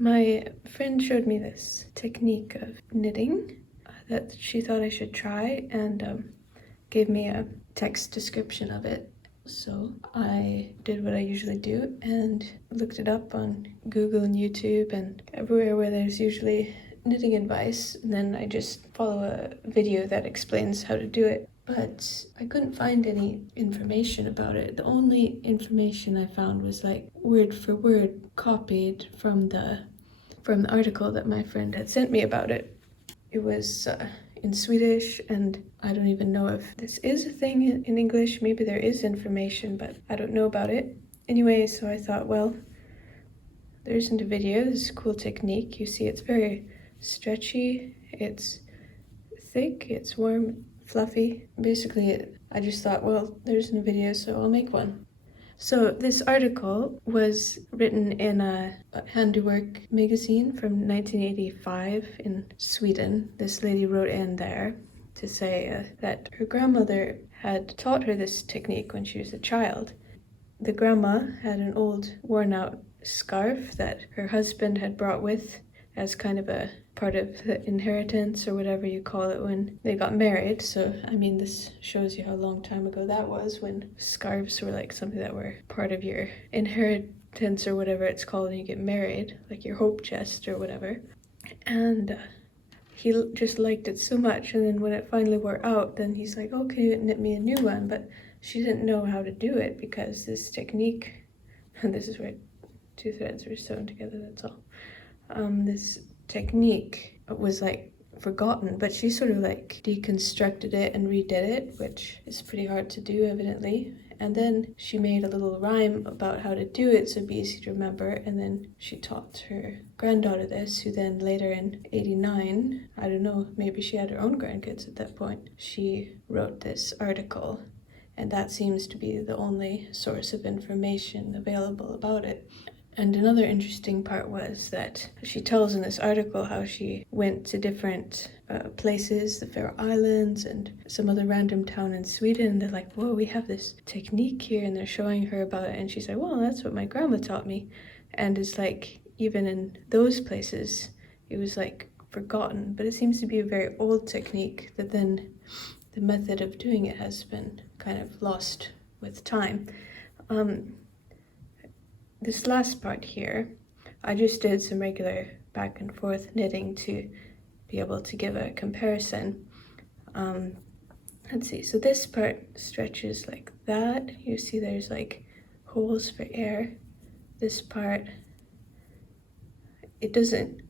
My friend showed me this technique of knitting that she thought I should try, and gave me a text description of it. So I did what I usually do and looked it up on Google and YouTube and everywhere where there's usually knitting advice, and then I just follow a video that explains how to do it. But I couldn't find any information about it. The only information I found was like word for word copied from the article that my friend had sent me about it. It was in Swedish, and I don't even know if this is a thing in English. Maybe there is information, but I don't know about it. Anyway, so I thought, well, there isn't a video. This is a cool technique. You see, it's very stretchy, it's thick, it's warm, fluffy. Basically, I just thought, well, there isn't a video, so I'll make one. So this article was written in a handiwork magazine from 1985 in Sweden. This lady wrote in there to say that her grandmother had taught her this technique when she was a child. The grandma had an old worn-out scarf that her husband had brought with as kind of a part of the inheritance, or whatever you call it, when they got married. So, I mean, this shows you how long time ago that was, when scarves were like something that were part of your inheritance, or whatever it's called when you get married, like your hope chest or whatever. And he just liked it so much, and then when it finally wore out, then he's like, oh, can you knit me a new one? But she didn't know how to do it, because this technique, and this is where two threads were sewn together, that's all. This technique was like forgotten, but she sort of like deconstructed it and redid it, which is pretty hard to do, evidently. And then she made a little rhyme about how to do it so it'd be easy to remember, and then she taught her granddaughter this, who then later in 89, I don't know, maybe she had her own grandkids at that point, she wrote this article, and that seems to be the only source of information available about it. And another interesting part was that she tells in this article how she went to different places, the Faroe Islands and some other random town in Sweden, and they're like, whoa, we have this technique here, and they're showing her about it, and she's like, well, that's what my grandma taught me. And it's like, even in those places, it was like forgotten, but it seems to be a very old technique that then the method of doing it has been kind of lost with time. This last part here, I just did some regular back and forth knitting to be able to give a comparison. Let's see, so this part stretches like that. You see there's like holes for air. This part, it doesn't,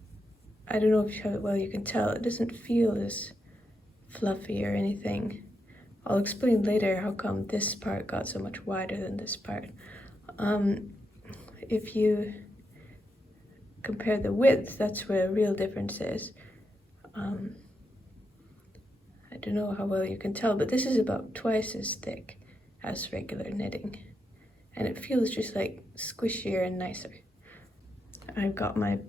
I don't know if how well you can tell, it doesn't feel as fluffy or anything. I'll explain later how come this part got so much wider than this part. If you compare the width, that's where a real difference is. I don't know how well you can tell, but this is about twice as thick as regular knitting, and it feels just like squishier and nicer. I've got my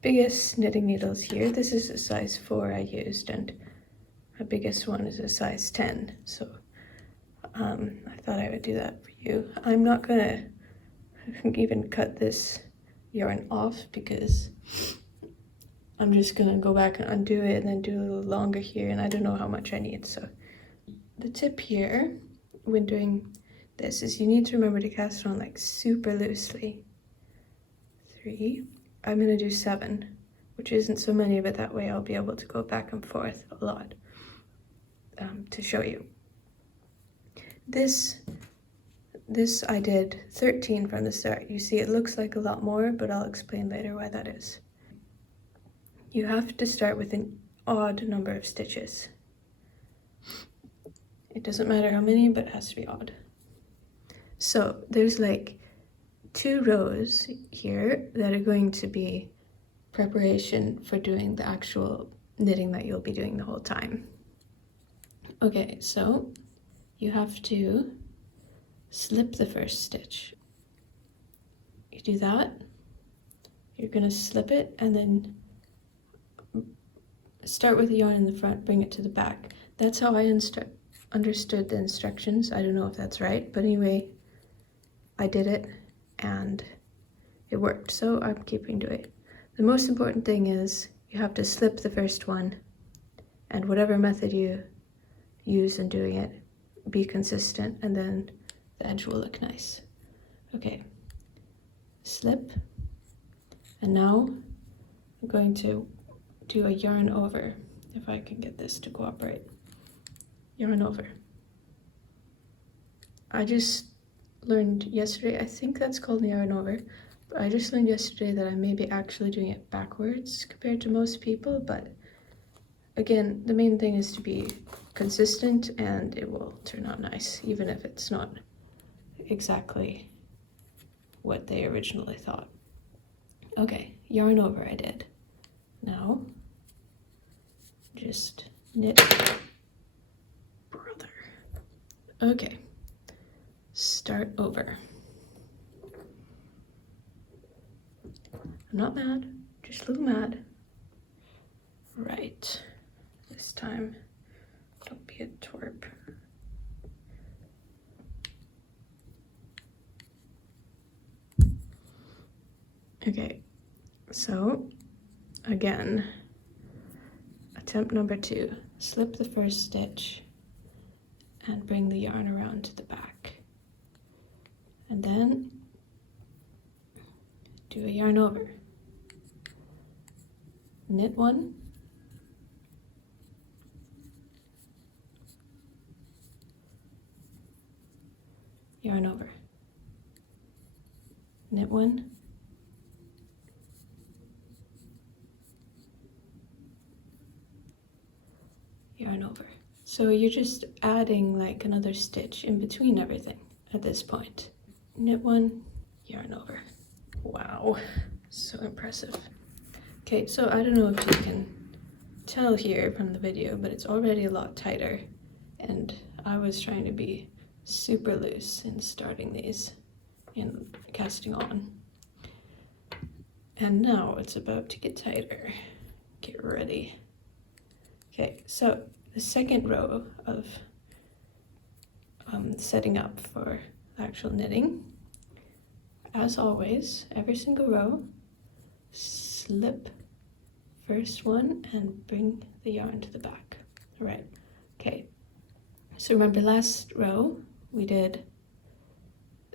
biggest knitting needles here. This is a size 4 I used, and my biggest one is a size 10, so I thought I would do that for you. I'm not gonna even cut this yarn off, because I'm just gonna go back and undo it and then do a little longer here, and I don't know how much I need. So the tip here when doing this is you need to remember to cast it on like super loosely. 3, I'm gonna do 7, which isn't so many, but that way I'll be able to go back and forth a lot to show you. This I did 13 from the start. You see, it looks like a lot more, but I'll explain later why that is. You have to start with an odd number of stitches. It doesn't matter how many, but it has to be odd. So there's like 2 rows here that are going to be preparation for doing the actual knitting that you'll be doing the whole time. Okay, so you have to slip the first stitch. You do that, you're gonna slip it, and then start with the yarn in the front, bring it to the back. That's how I understood the instructions. I don't know if that's right, but anyway, I did it and it worked, so I'm keeping to it. the most important thing is you have to slip the first one, and whatever method you use in doing it, be consistent, and then the edge will look nice. Okay, slip, and now I'm going to do a yarn over, if I can get this to cooperate. Yarn over. I just learned yesterday, I think that's called yarn over, but I just learned yesterday that I may be actually doing it backwards compared to most people, but again, the main thing is to be consistent and it will turn out nice, even if it's not exactly what they originally thought. Okay, yarn over I did. Now, just knit. Brother. Okay, start over. I'm not mad, just a little mad. Right, this time, don't be a twerp. Okay, so again, attempt number 2, slip the first stitch and bring the yarn around to the back. And then do a yarn over. Knit 1, yarn over. Knit 1, yarn over. So you're just adding like another stitch in between everything at this point. Knit 1, yarn over. Wow, so impressive. Okay, so I don't know if you can tell here from the video, but it's already a lot tighter, and I was trying to be super loose in starting these and casting on. And now it's about to get tighter. Get ready. Okay, so the second row of setting up for actual knitting, as always, every single row, slip first one and bring the yarn to the back. All right, okay. So remember last row, we did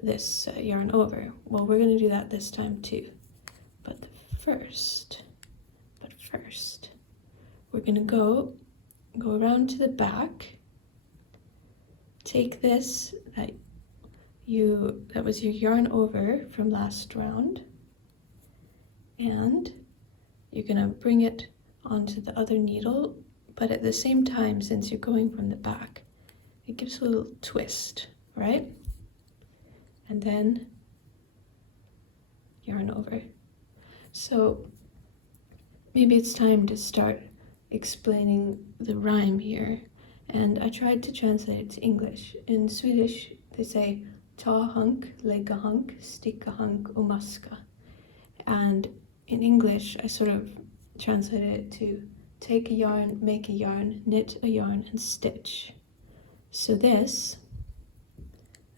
this yarn over. Well, we're gonna do that this time too. But first, we're gonna go around to the back, take this that was your yarn over from last round, and you're gonna bring it onto the other needle, but at the same time, since you're going from the back, it gives a little twist, right? And then yarn over. So maybe it's time to start explaining the rhyme here, and I tried to translate it to English. In Swedish, they say ta hunk, lägga hunk, sticka hunk och maska. And in English, I sort of translated it to take a yarn, make a yarn, knit a yarn, and stitch. So this,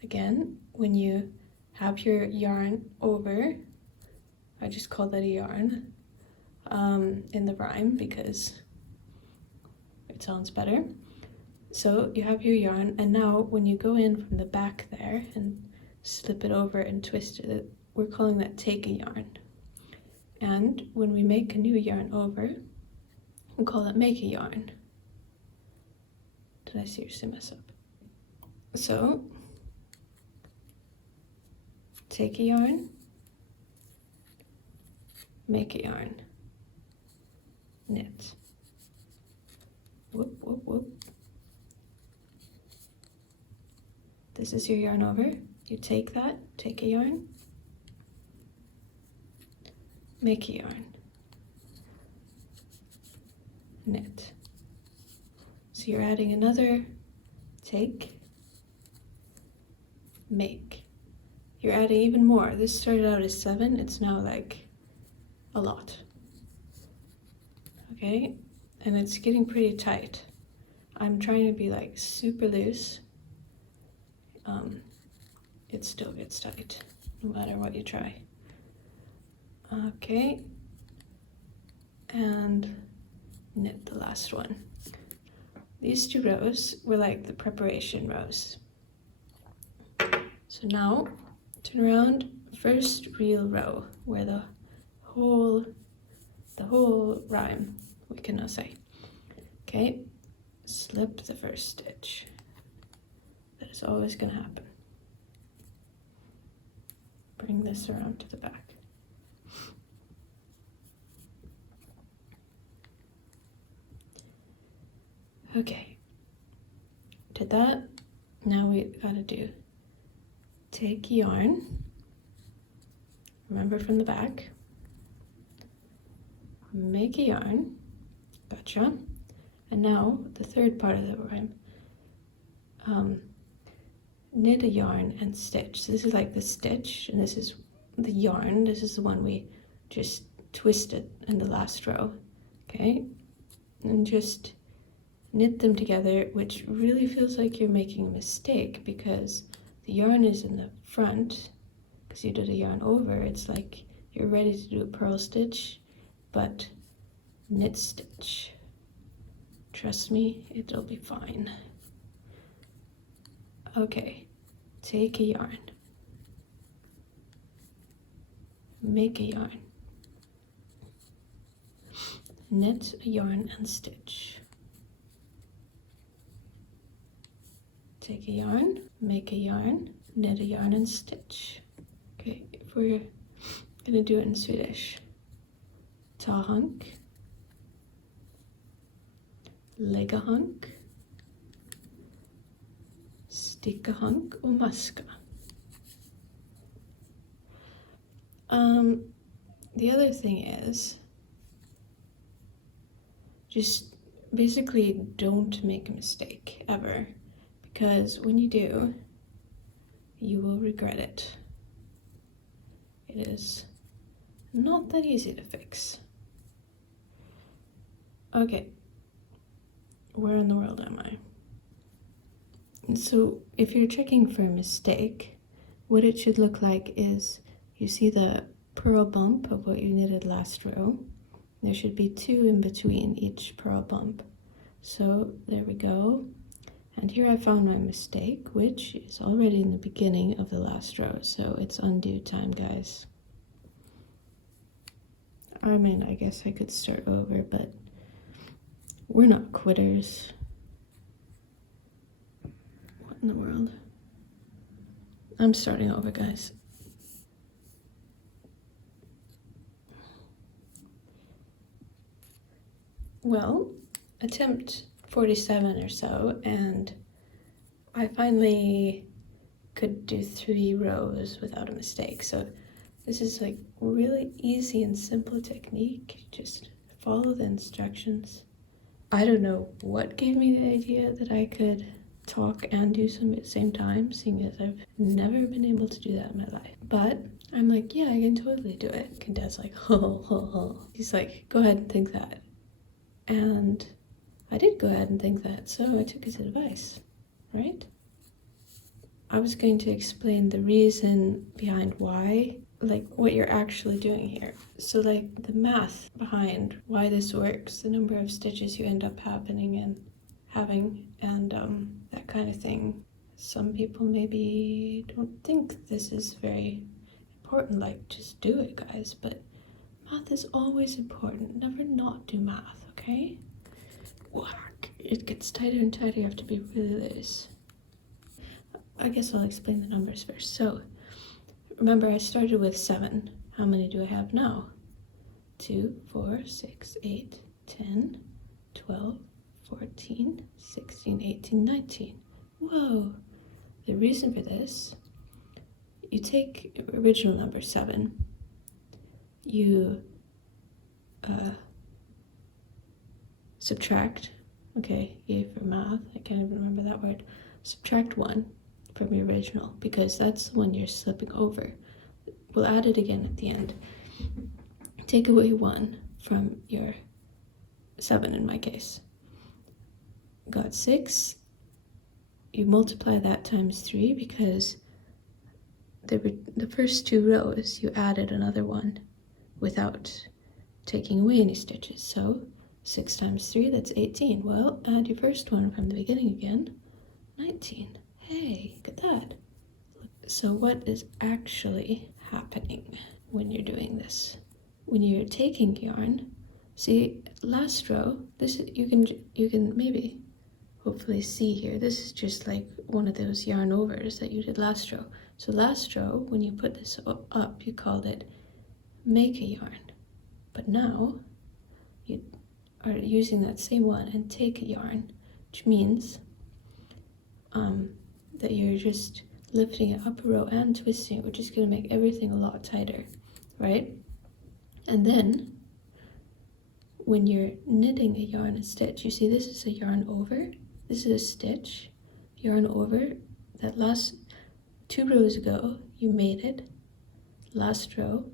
again, when you have your yarn over, I just call that a yarn in the rhyme because it sounds better. So you have your yarn, and now when you go in from the back there and slip it over and twist it, we're calling that take a yarn. And when we make a new yarn over, we call it make a yarn. Did I seriously mess up? So take a yarn, make a yarn, knit. Whoop, whoop, whoop. This is your yarn over. You take that, take a yarn, make a yarn, knit. So you're adding another take, make. You're adding even more. This started out as 7, it's now like a lot. Okay, and it's getting pretty tight. I'm trying to be like super loose. It still gets tight, no matter what you try. Okay, and knit the last one. These 2 rows were like the preparation rows. So now turn around, first real row where the whole rhyme, we can now say. Okay, slip the first stitch. That is always going to happen. Bring this around to the back. Okay, did that. Now we gotta do, take yarn, remember from the back, make a yarn, gotcha, and now the third part of the rhyme, knit a yarn and stitch. So this is like the stitch, and this is the yarn. This is the one we just twisted in the last row, okay? And just knit them together, which really feels like you're making a mistake because the yarn is in the front, because you did a yarn over. It's like you're ready to do a purl stitch, but knit stitch. Trust me, it'll be fine. Okay, take a yarn, make a yarn, knit a yarn and stitch. Take a yarn, make a yarn, knit a yarn and stitch. Okay, if we're gonna do it in Swedish. Ta hank, lägga hank, sticka hank och maska. The other thing is, just basically don't make a mistake ever, because when you do, you will regret it. It is not that easy to fix. Okay, where in the world am I? And so if you're checking for a mistake, what it should look like is, you see the purl bump of what you knitted last row. There should be 2 in between each purl bump. So there we go. And here I found my mistake, which is already in the beginning of the last row, so it's undo time, guys. I mean, I guess I could start over, but we're not quitters. What in the world? I'm starting over, guys. Well, attempt 47 or so, and I finally could do 3 rows without a mistake. So this is like really easy and simple technique. Just follow the instructions. I don't know what gave me the idea that I could talk and do some at the same time, seeing as I've never been able to do that in my life. But I'm like, yeah, I can totally do it. And Dad's like, ho, ho, ho. He's like, go ahead and think that. And I did go ahead and think that, so I took his advice, right? I was going to explain the reason behind why, like what you're actually doing here. So like the math behind why this works, the number of stitches you end up having, and that kind of thing. Some people maybe don't think this is very important, like just do it, guys, but math is always important. Never not do math, okay? Whack. It gets tighter and tighter. You have to be really loose. I guess I'll explain the numbers first. So, remember I started with 7. How many do I have now? 2, 4, 6, 8, 10, 12, 14, 16, 18, 19. Whoa! The reason for this, you take original number 7, you subtract, okay, yay for math, I can't even remember that word, subtract 1 from your original, because that's the one you're slipping over. We'll add it again at the end. Take away 1 from your 7 in my case. Got 6, you multiply that times 3, because the first 2 rows you added another 1 without taking away any stitches. So 6 times 3, that's 18. Well, add your first one from the beginning again, 19. Hey, look at that. So what is actually happening when you're doing this? When you're taking yarn, see, last row, this you can maybe hopefully see here, this is just like one of those yarn overs that you did last row. So last row, when you put this up, you called it make a yarn. But now you are using that same one and take a yarn, which means that you're just lifting it up a row and twisting it, which is going to make everything a lot tighter, right? And then when you're knitting a yarn and stitch, you see this is a yarn over, this is a stitch, yarn over. That last 2 rows ago you made it, last row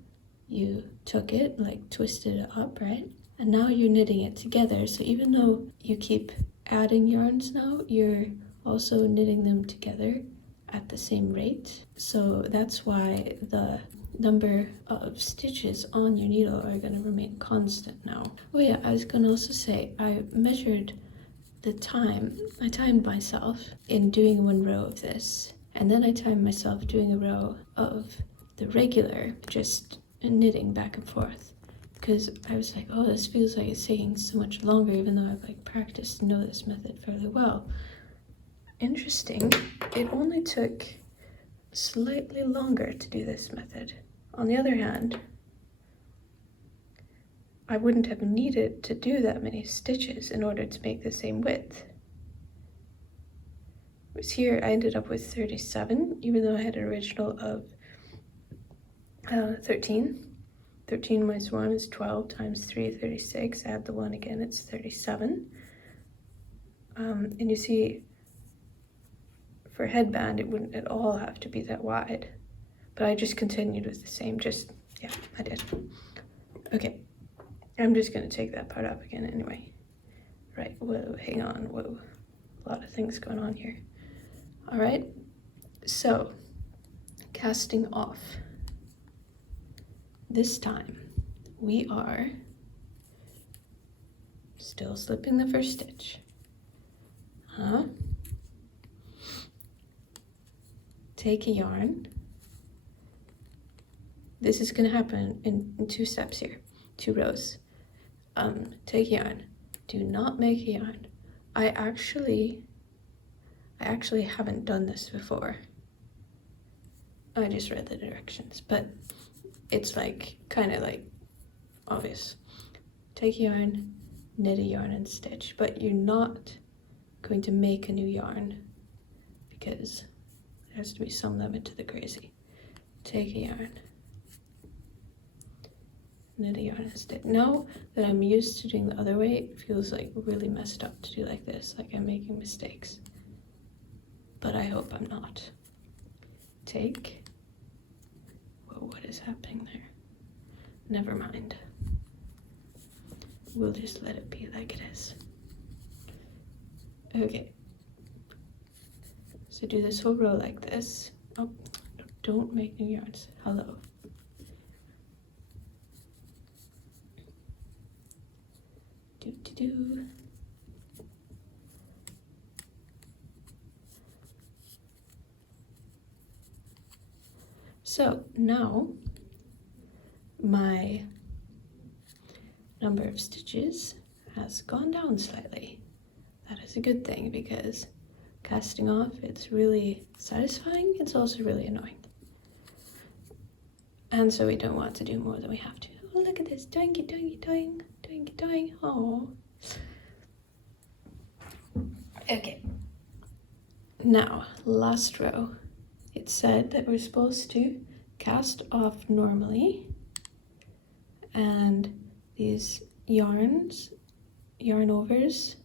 you took it, like twisted it up, right? And now you're knitting it together. So even though you keep adding yarns now, you're also knitting them together at the same rate. So that's why the number of stitches on your needle are going to remain constant now. Oh yeah, I was going to also say, I measured the time. I timed myself in doing 1 row of this, and then I timed myself doing a row of the regular, just knitting back and forth, because I was like, oh, this feels like it's taking so much longer, even though I've like practiced and know this method fairly well. Interesting, it only took slightly longer to do this method. On the other hand, I wouldn't have needed to do that many stitches in order to make the same width. Whereas here I ended up with 37, even though I had an original of 13. 13 minus 1 is 12, times 3, 36. Add the 1 again, it's 37. And you see, for a headband, it wouldn't at all have to be that wide. But I just continued with the same, yeah, I did. Okay, I'm just gonna take that part up again anyway. Right, whoa, hang on, whoa. A lot of things going on here. All right, so casting off. This time, we are still slipping the first stitch. Take a yarn. This is going to happen in 2 steps here, 2 rows. Take yarn. Do not make a yarn. I actually haven't done this before. I just read the directions, but it's like kind of like obvious. Take yarn, knit a yarn and stitch, but you're not going to make a new yarn because there has to be some limit to the crazy. Take a yarn, knit a yarn and stitch. Now that I'm used to doing the other way, it feels like really messed up to do like this, like I'm making mistakes. But I hope I'm not. Take. Whoa, what is happening there? Never mind. We'll just let it be like it is. Okay. So do this whole row like this. Oh, don't make new yarns. Hello. Do. So now my number of stitches has gone down slightly. That is a good thing because casting off, it's really satisfying. It's also really annoying. And so we don't want to do more than we have to. Oh, look at this. Doinky, doinky, doing. Doinky, doing. Oh. Okay. Now, last row. It said that we're supposed to cast off normally, and these yarn overs,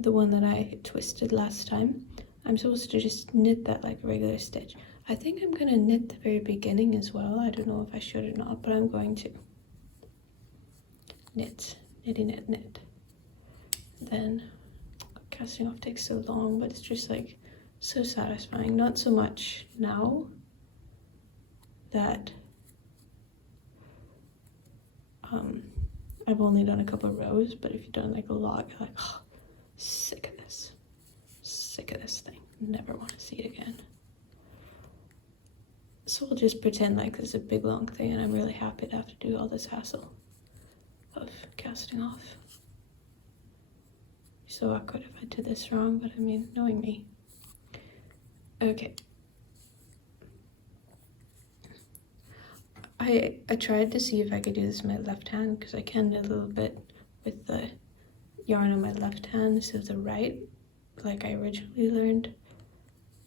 the one that I twisted last time, I'm supposed to just knit that like a regular stitch. I think I'm gonna knit the very beginning as well. I don't know if I should or not, but I'm going to. Knit, knitty, knit, knit. Then casting off takes so long, but it's just like so satisfying. Not so much now that I've only done a couple of rows, but if you've done like a lot, you're like, oh, sick of this thing, never want to see it again. So we'll just pretend like this is a big long thing, and I'm really happy to have to do all this hassle of casting off. So awkward if I did this wrong, but I mean, knowing me. Okay. I tried to see if I could do this with my left hand, because I can a little bit with the yarn on my left hand instead of the right, like I originally learned,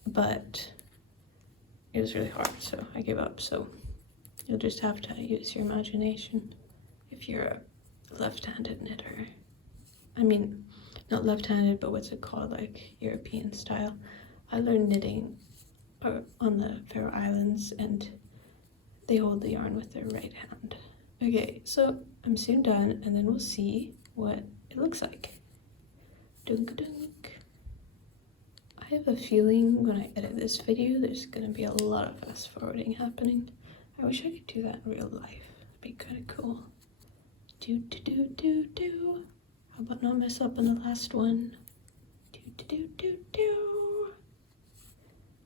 but it was really hard, so I gave up. So you'll just have to use your imagination if you're a left-handed knitter. I mean, not left-handed, but what's it called, like European style. I learned knitting on the Faroe Islands, and they hold the yarn with their right hand. Okay, so I'm soon done, and then we'll see what it looks like. Dunk dunk. I have a feeling when I edit this video, there's gonna be a lot of fast forwarding happening. I wish I could do that in real life. It'd be kind of cool. Do do do do do. How about not mess up on the last one? Do do do do do.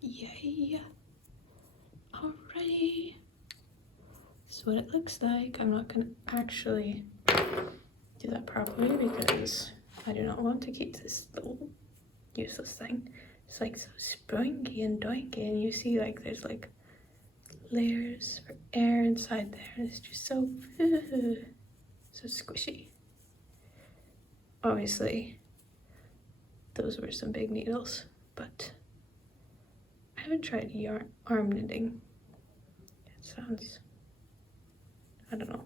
Yay. Alrighty. This is what it looks like. I'm not gonna actually do that properly because I do not want to keep this little useless thing. It's like so springy and doinky, and you see like there's like layers for air inside there, and it's just so so squishy. Obviously those were some big needles, but I haven't tried arm knitting. It sounds, I don't know.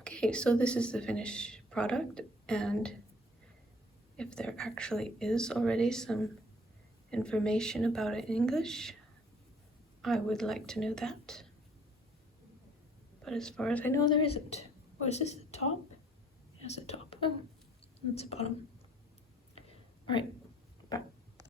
Okay, so this is the finished product, and if there actually is already some information about it in English, I would like to know that. But as far as I know, there isn't. What is this, the top? Yes, the top. Oh, that's the bottom. All right,